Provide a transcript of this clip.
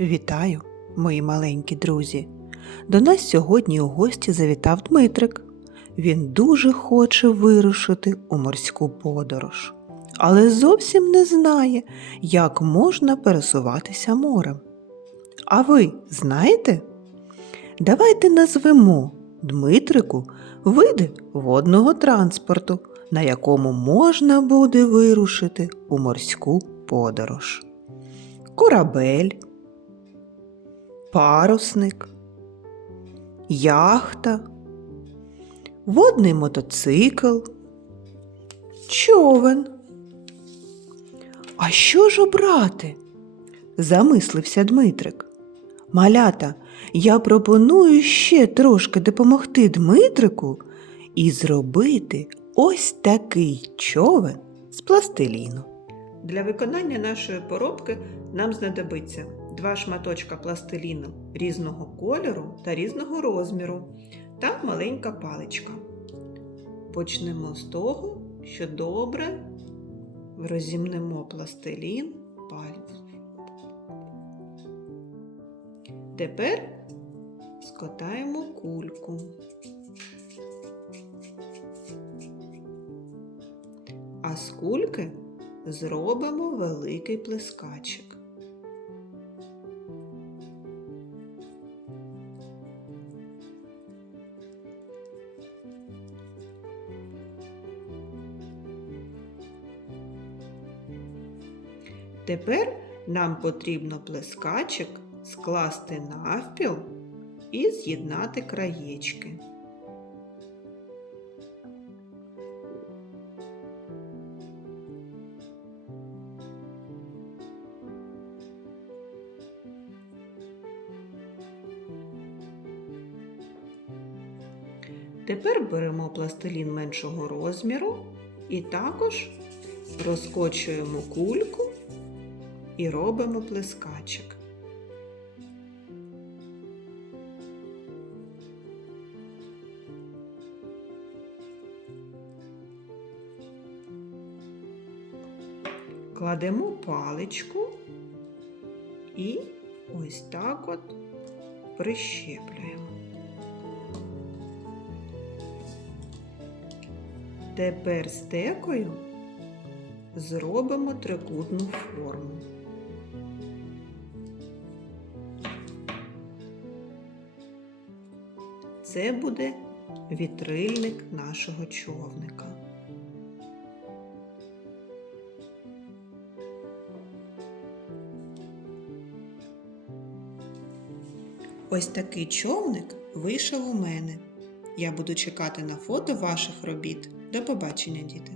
Вітаю, мої маленькі друзі! До нас сьогодні у гості завітав Дмитрик. Він дуже хоче вирушити у морську подорож, але зовсім не знає, як можна пересуватися морем. А ви знаєте? Давайте назвемо Дмитрику види водного транспорту, на якому можна буде вирушити у морську подорож. Корабель, парусник, яхта, водний мотоцикл, човен. А що ж обрати? замислився Дмитрик. Малята, я пропоную ще трошки допомогти Дмитрику і зробити ось такий човен з пластиліну. Для виконання нашої поробки нам знадобиться два шматочка пластиліну різного кольору та різного розміру та маленька паличка. Почнемо з того, що добре розімнемо пластилін пальцем. Тепер скотаємо кульку. А з кульки зробимо великий плескачик. Тепер нам потрібно плескачик скласти навпіл і з'єднати краєчки. Тепер беремо пластилін меншого розміру і також розкочуємо кульку і робимо плескачик. Кладемо паличку і ось так от прищеплюємо. Тепер стекою зробимо трикутну форму. Це буде вітрильник нашого човника. Ось такий човник вийшов у мене. Я буду чекати на фото ваших робіт. До побачення, діти!